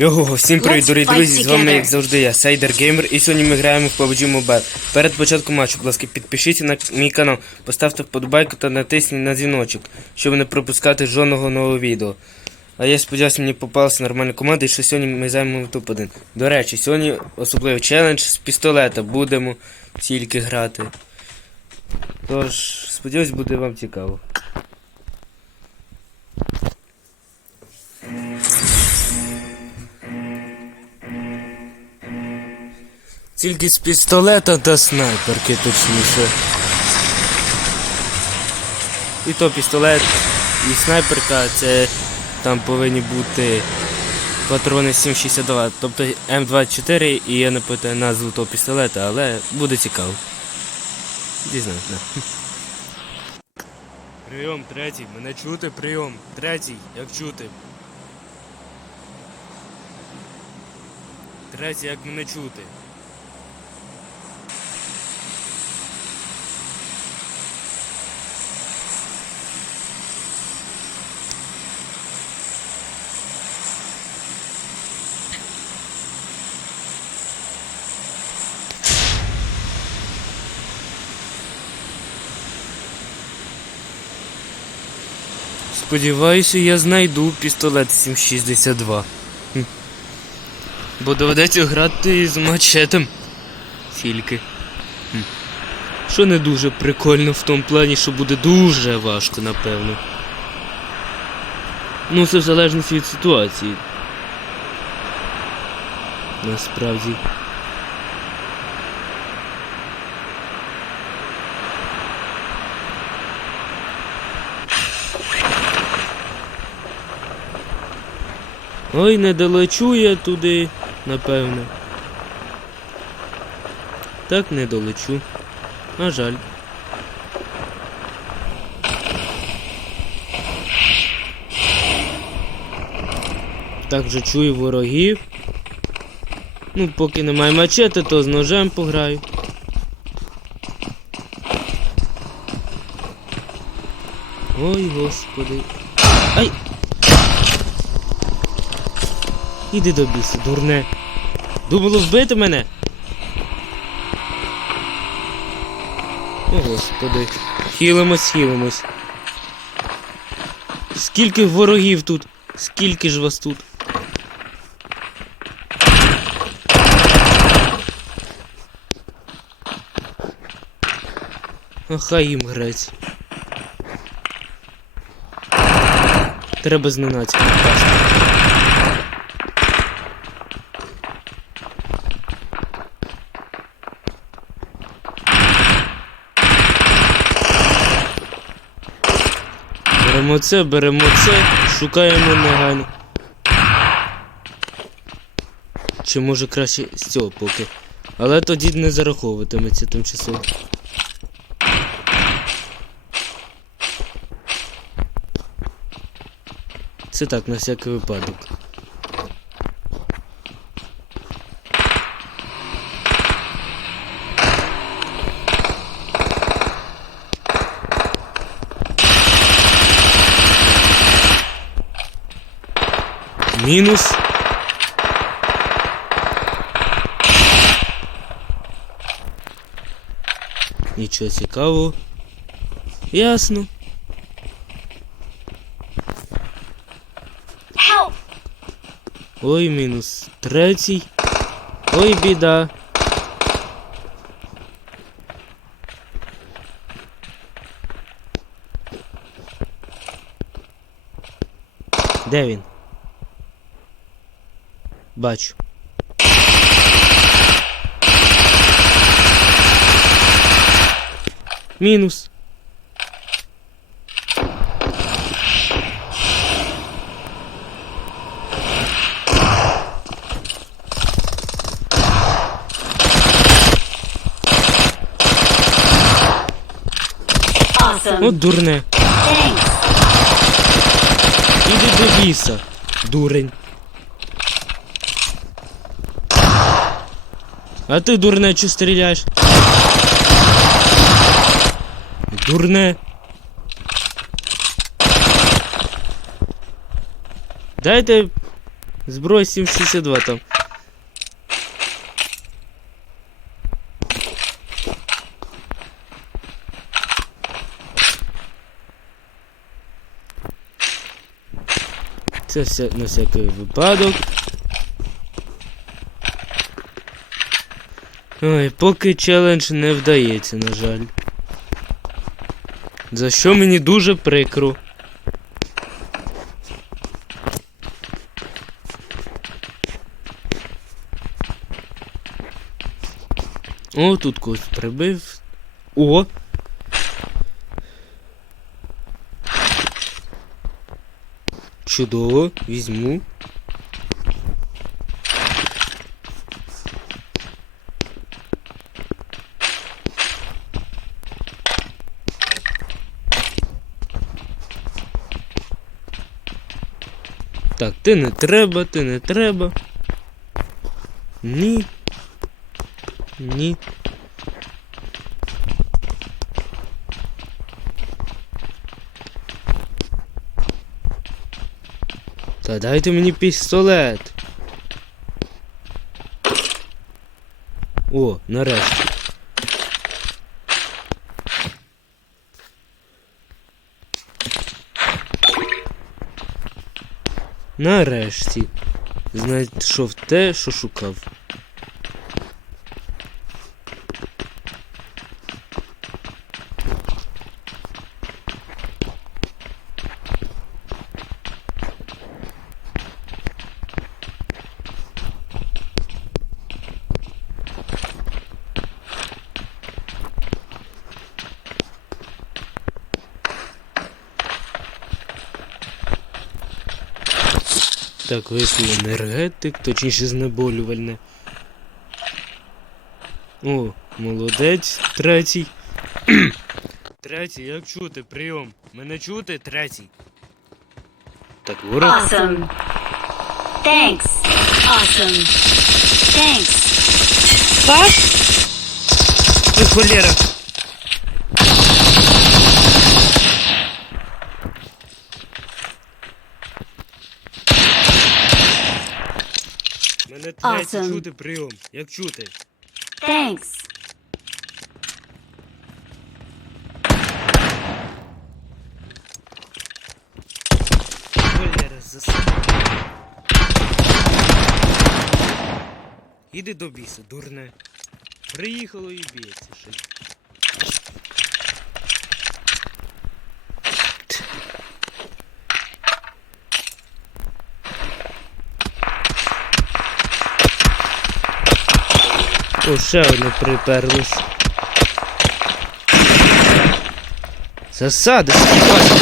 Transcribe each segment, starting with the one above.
Його, всім привіт, дорогі друзі, з вами, як завжди, я, Сейдер Геймер, і сьогодні ми граємо в PUBG Mobile. Перед початком матчу, будь ласка, підпишіться на мій канал, поставте вподобайку та натисніть на дзвіночок, щоб не пропускати жодного нового відео. А я сподіваюся, мені попалася нормальна команда, і що сьогодні ми займемо топ-1. До речі, сьогодні особливий челендж з пістолета, будемо тільки грати. Тож, сподіваюсь, буде вам цікаво. Тільки з пістолета та снайперки точніше. І то пістолет і снайперка це там повинні бути патрони 7,62, тобто М24 і я не питаю назву того пістолета, але буде цікаво. Дізнаюсь, да. Прийом, третій, мене чути, прийом. Третій, як чути. Третій, як мене чути. Сподіваюся, я знайду пістолет 762. Хм. Бо доведеться грати з мачетом. Тільки. Хм. Що не дуже прикольно в тому плані, що буде дуже важко, напевно. Ну, це в залежності від ситуації. Насправді. Ой, не долечу я туди, напевно. Так не долечу. На жаль. Так вже чую ворогів. Ну, поки немає мачете, то з ножем пограю. Ой, господи. Ай! Іди до біса, дурне. Думало вбити мене. О, господи. Хілимось, хілимось. Скільки ворогів тут? Скільки ж вас тут? Хай їм грець. Треба зненацька. Беремо це, беремо це, шукаємо негайно. Чи може краще з цього поки. Але тоді не зараховуватиметься тимчасово. Це так, на всякий випадок. Мінус. Нічого цікавого. Ясно. Help! Ой, мінус. Третій. Ой, біда. Де він? Бачу. Мінус. От дурне. Іди до ліса, дурень. А ти дурне, чи стріляєш? Дурне. Дайте Зброя 762 там. Це все на всякий випадок. Ой, поки челендж не вдається, на жаль. За що мені дуже прикро. О, тут когось прибив. О! Чудово, візьму. Так, ти не треба, ти не треба. Ні. Ні. Та дайте мені пістолет. О, нарешті. Нарешті. Знайшов те, що шукав. Так, вийшло енергетик, точніше знеболювальне. О, молодець, третій. третій, як чути, прийом. Мене чути, третій. Так, ворог. Awesome. Thanks. Awesome. Thanks. Ой, холера. Мене третій Awesome. чути прийом. Як чути? Thanks. Засад. Іди до біса, дурне. Приїхало і б'ється ще. О, ще одне приперлось. Засада, скіпати.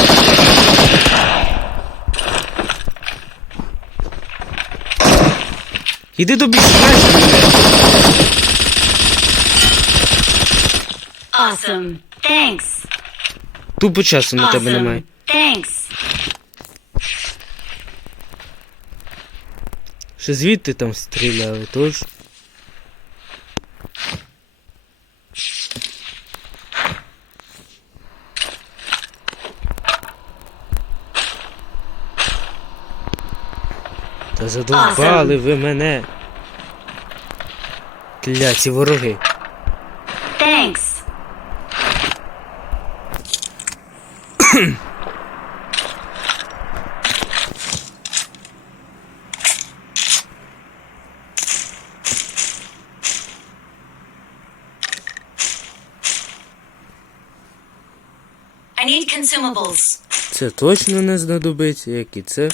Іди до мене. Awesome. Thanks. Тупо часу на тебе немає. Thanks. Ще звідти там стріляли, тож. Та задовбали ви мене. Кляті вороги. Thanks. I need consumables. Це точно не знадобиться, як і це.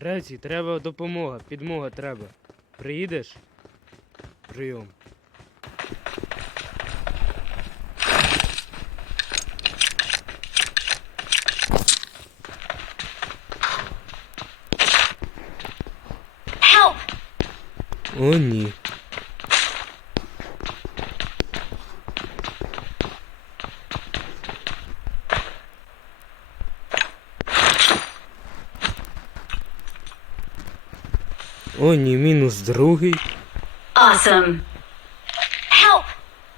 Третій, треба допомога, підмога треба. Приїдеш? Прийом. Help! О, ні. О, ні, мінус другий. Awesome. Help!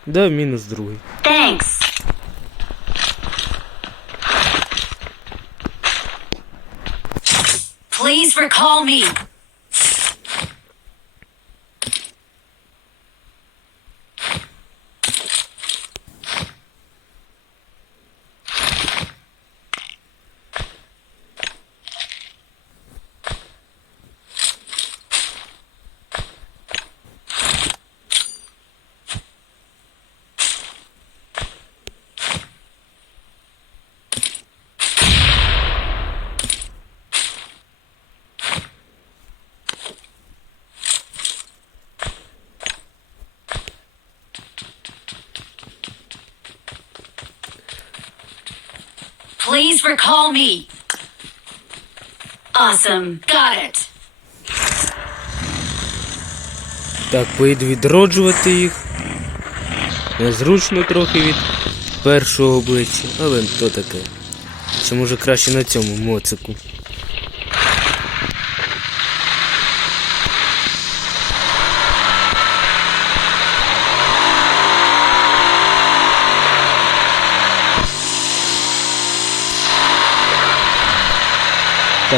Да, мінус другий. Thanks. Please recall me. Please recall me. Awesome. Got it. Так, поїду відроджувати їх. Незручно трохи від першого обличчя, але то таке. Чи може краще на цьому моцику.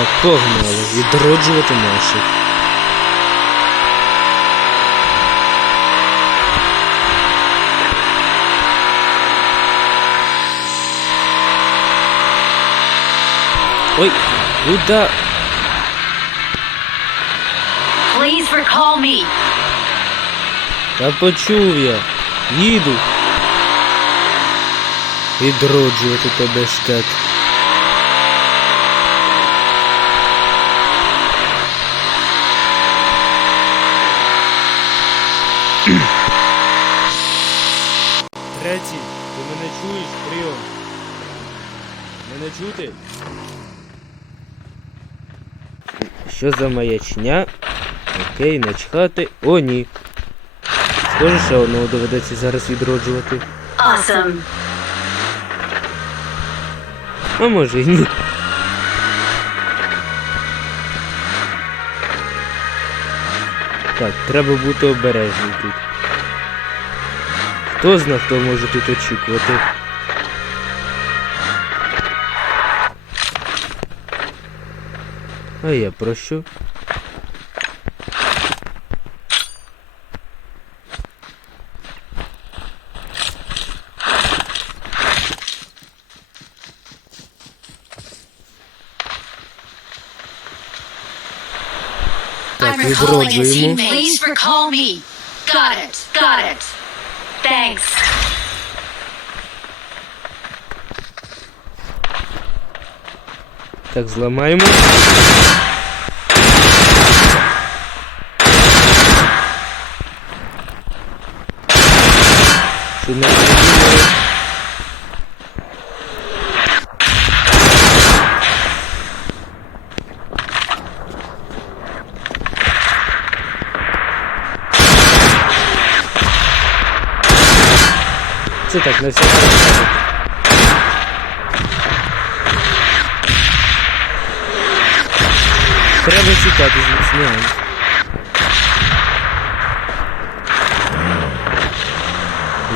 Так, погнали, відроджувати наших. Ой, куда? Please recall me. Та почув я. Їду. Відроджувати тебе штат. Третій, ти мене чуєш, прийом? Мене чути? Що за маячня? Окей, начхати. О, ні. Схоже, ще одного доведеться зараз відроджувати. Awesome. А може і ні. Так, треба бути обережним тут. Хто зна, хто може тут очікувати. А я про що? Так, I'm recalling a відроджуємо. teammate. Please recall me. Got it. Got it. Thanks. Так, зламаємо. Що не зрозуміло. Це так, на випадок. Треба тікати звідси, не.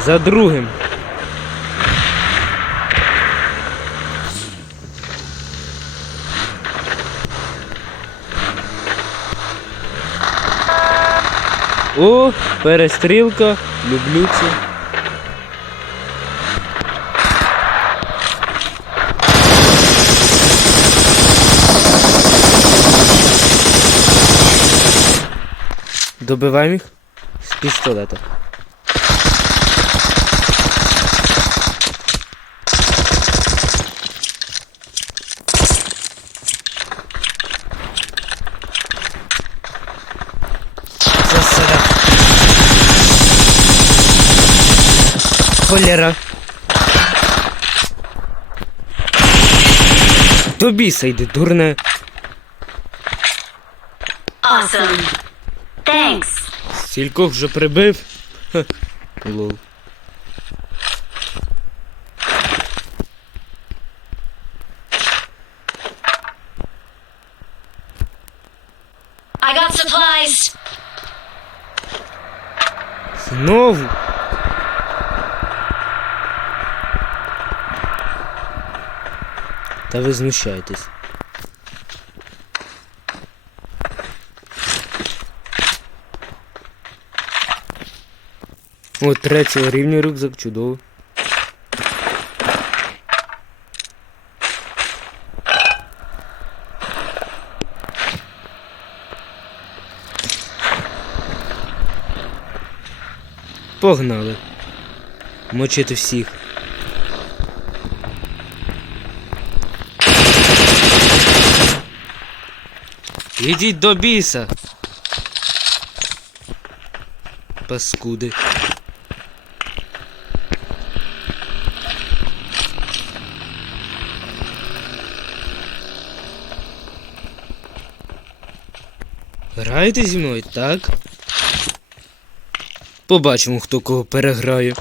За другим. О, перестрілка, люблю це. Добиваємо їх з пістолета. Засада. Холера. До біса йди, дурне. Awesome. Thanks. Стількох вже прибив. Ха. Лол. I got supplies. Знову. Та ви знущаєтесь. О, третього рівня рюкзак чудово. Погнали. Мочити всіх. Ідіть до біса. Паскуди. Граєте зі мною, так? Побачимо, хто кого переграє.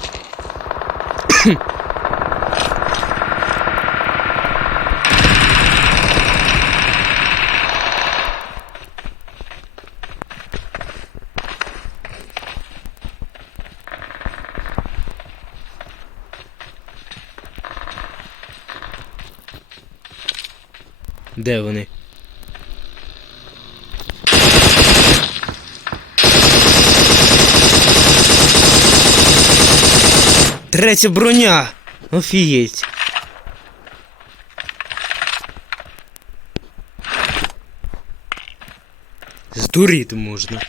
Де вони? Третя броня! Офігеть. Здуріти можна.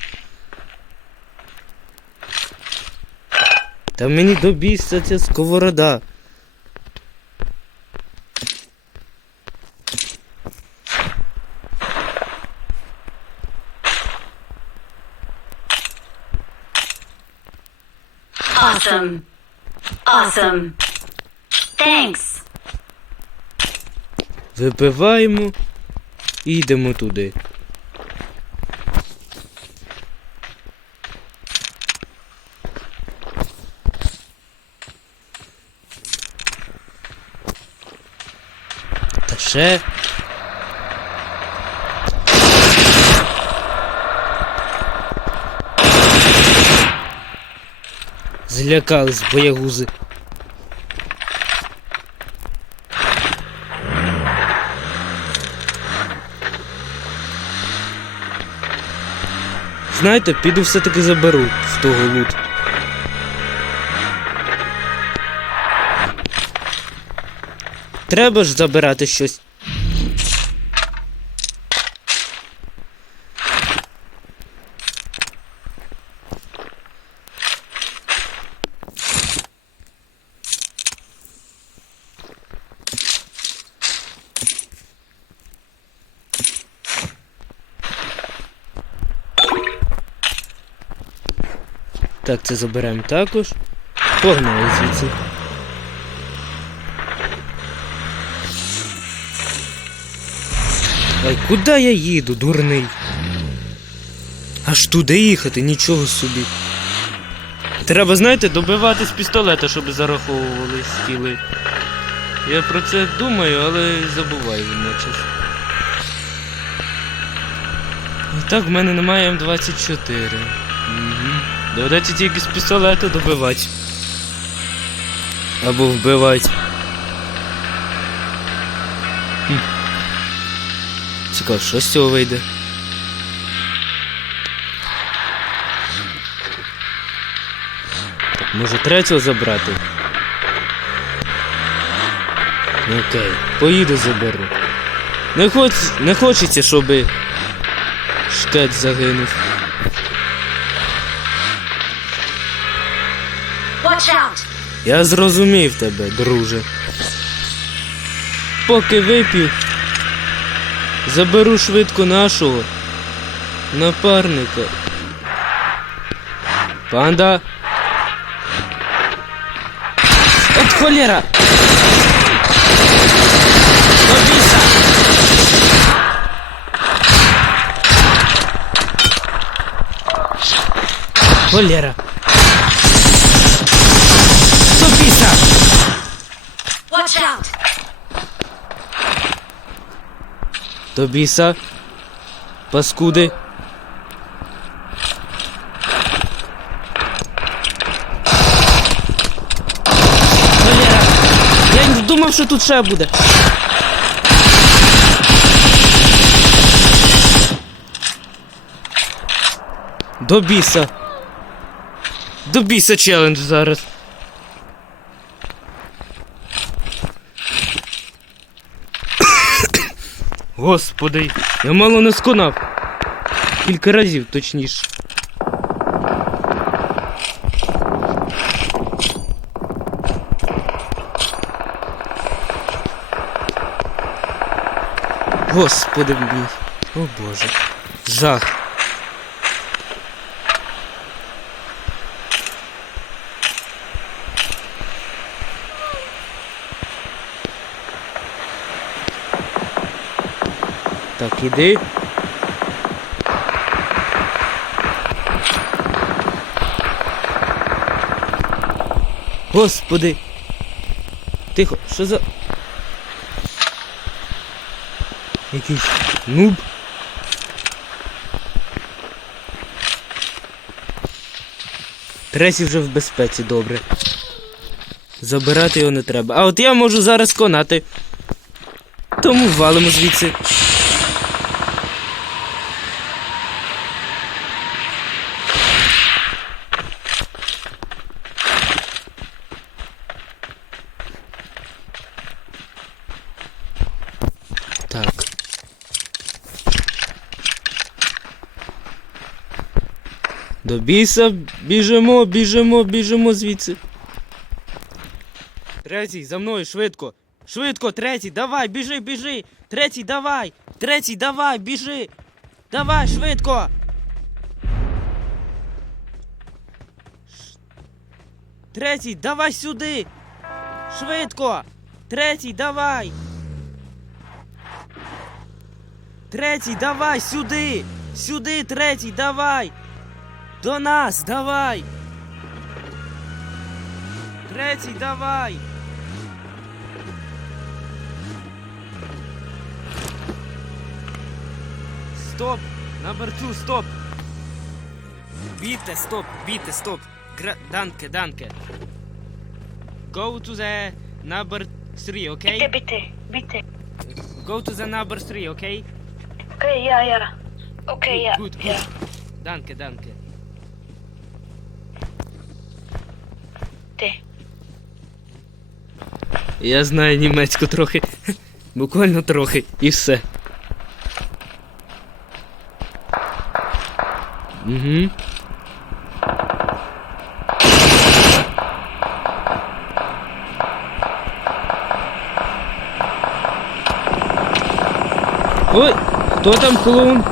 Та мені добійся ця сковорода. Awesome. Awesome. Thanks. Випиваємо і йдемо туди. Та ще. Злякались боягузи. Знаєте, піду все-таки заберу в того лут. Треба ж забирати щось. Так, це заберемо також. Погнали звідси. Ай, куди я їду, дурний? Аж туди їхати, нічого собі. Треба, знаєте, добивати з пістолета, щоб зараховували стіли. Я про це думаю, але забуваю водночас. І так в мене немає М24. Доведеться тільки з пістолета добивати. Або вбивати. Хм. Цікаво, що з цього вийде? Може третього забрати? Окей, поїду заберу. Не, хоч, не хочеться, щоб шкет загинув. Я зрозумів тебе, друже. Поки вип'ю, заберу швидко нашого напарника. Панда. От холєра! Побійся! Холера. Сопіса! Watch out! До біса. Паскуди. Холера. Я не думав, що тут ще буде. До біса. До біса челендж зараз. Господи, я мало не сконав. Кілька разів точніше. Господи мій. О Боже. Жах. Так, іди. Господи. Тихо, що за. Якийсь нуб. Тресі вже в безпеці, добре. Забирати його не треба. А от я можу зараз конати. Тому валимо звідси. До біса біжимо, біжимо, біжимо звідси. Третій, за мною, швидко. Швидко, третій, давай, біжи, біжи. Третій, давай. Третій, давай, біжи. Давай, швидко. Третій, давай сюди. Швидко. Третій, давай. Третій, давай, сюди! Сюди, третій, давай! До нас, давай! Третій, давай! Стоп! Number two, стоп! Біте, стоп, біте, стоп! Гра... Данке, данке! Go to the number three, okay? Bitte, bitte, bitte. Go to the number three, okay? Okay, ja, ja. Okay, ja. Gut, gut. ja. Данке, Я знаю німецьку трохи. Буквально трохи. І все. Угу. Ой, хто там клоун?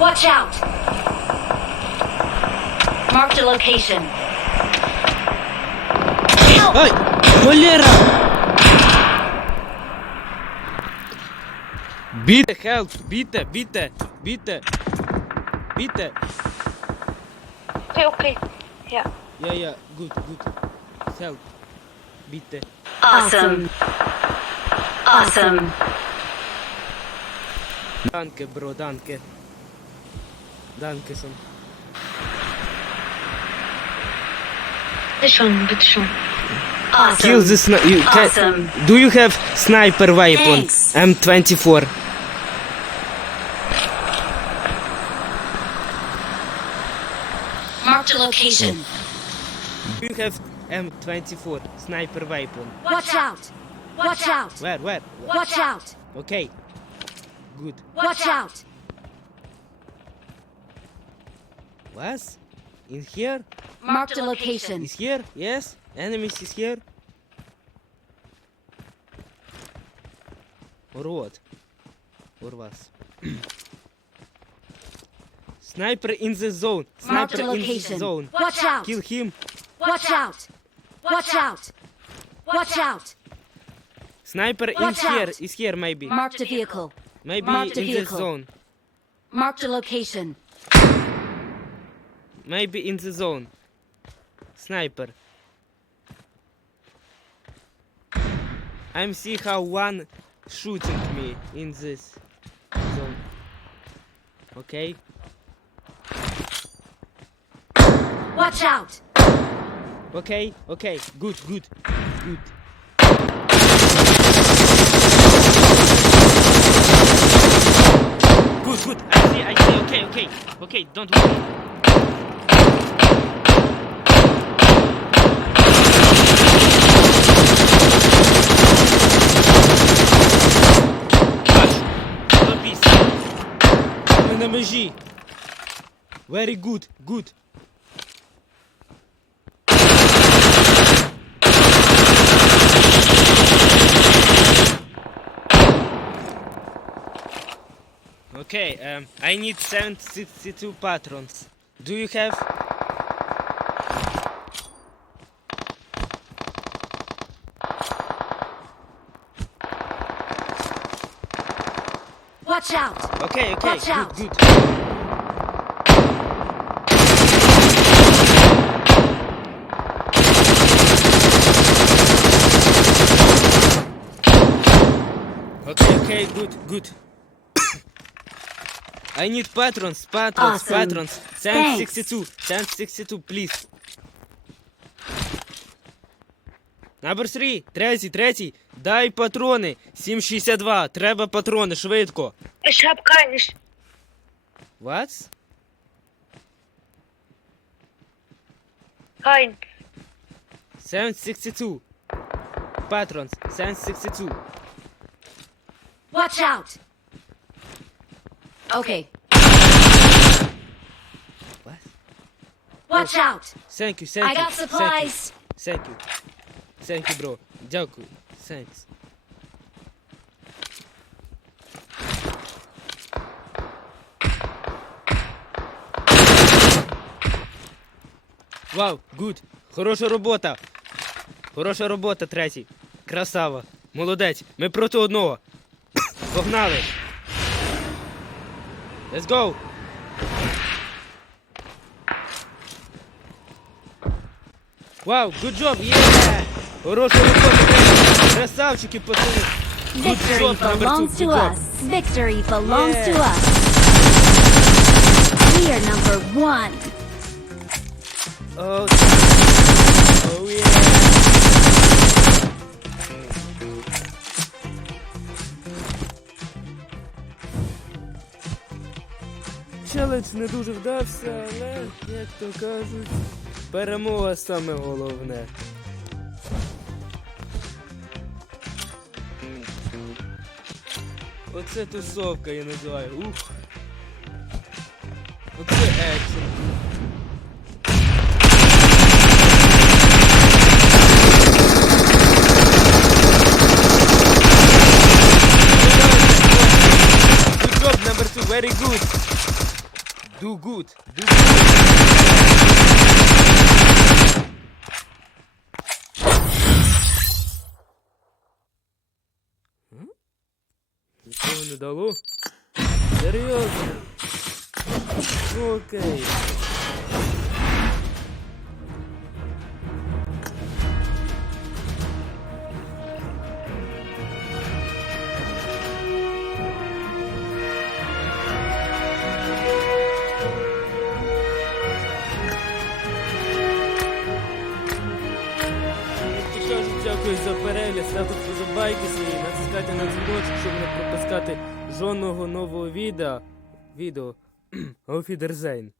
Watch out! Marked a location. Ай! Холера! Бийте, хелп! Бийте, бийте, бийте! Бийте! Окей, окей. Я. Я, я. Good, good. Help. Бийте. Awesome. Awesome. Данке, бро, данке. Данке съм. Bitte schon, bitte schon. Kill the sni- you ca- Awesome. Do you have sniper weapon? Thanks. M24. Marked a location. Oh. Do you have M24 sniper weapon? Watch out! Watch out! Where, where? Watch out! Okay. Good. Watch out! Was? In here? Marked a location. Is here? Yes? Enemies is here? Or what? Or was? Sniper in the zone. Marked Sniper a in the location. zone. Watch out! Kill him. Watch out! Watch out! Watch out! Sniper in Watch here. out. Is here maybe. Marked a vehicle. Maybe Marked a in the vehicle. zone. Marked a location. Maybe in the zone. Sniper. I'm see how one shooting me in this zone. Okay? Watch out! Okay, okay, good, good, good. Good, good. I see, I see. Okay, okay, okay. Don't worry. Very good, good. Okay, um, I need 762 patrons. Do you have Watch out! Okay, okay, Watch good, out. good. Okay, okay, good, good. I need patrons, patrons, Awesome. patrons. 762, 762, please. Number 3, третій, третій. Дай патрони. 762, треба патрони, швидко. Hab What? kein. 762. Patrons, 762. Watch out! Okay. What? Watch out! Thank you, thank I you. got thank you, supplies! Thank you. Thank you, bro. Дякую. Thanks. Вау, гуд. Хороша робота. Хороша робота, третій. Красава. Молодець. Ми проти одного. Погнали. Let's go. Вау, good job, yeah! Хороша робота. Красавчики, пацани. Victory belongs to us. Victory belongs to us. We are number one. Oh, oh yeah. Челендж не дуже вдався, але, як то кажуть, перемога саме головне. Оце тусовка я називаю. Ух. Оце екшен. Very good. Do good. Do good. Нічого не дало? Серйозно? Окей. Відео. Wiedersehen.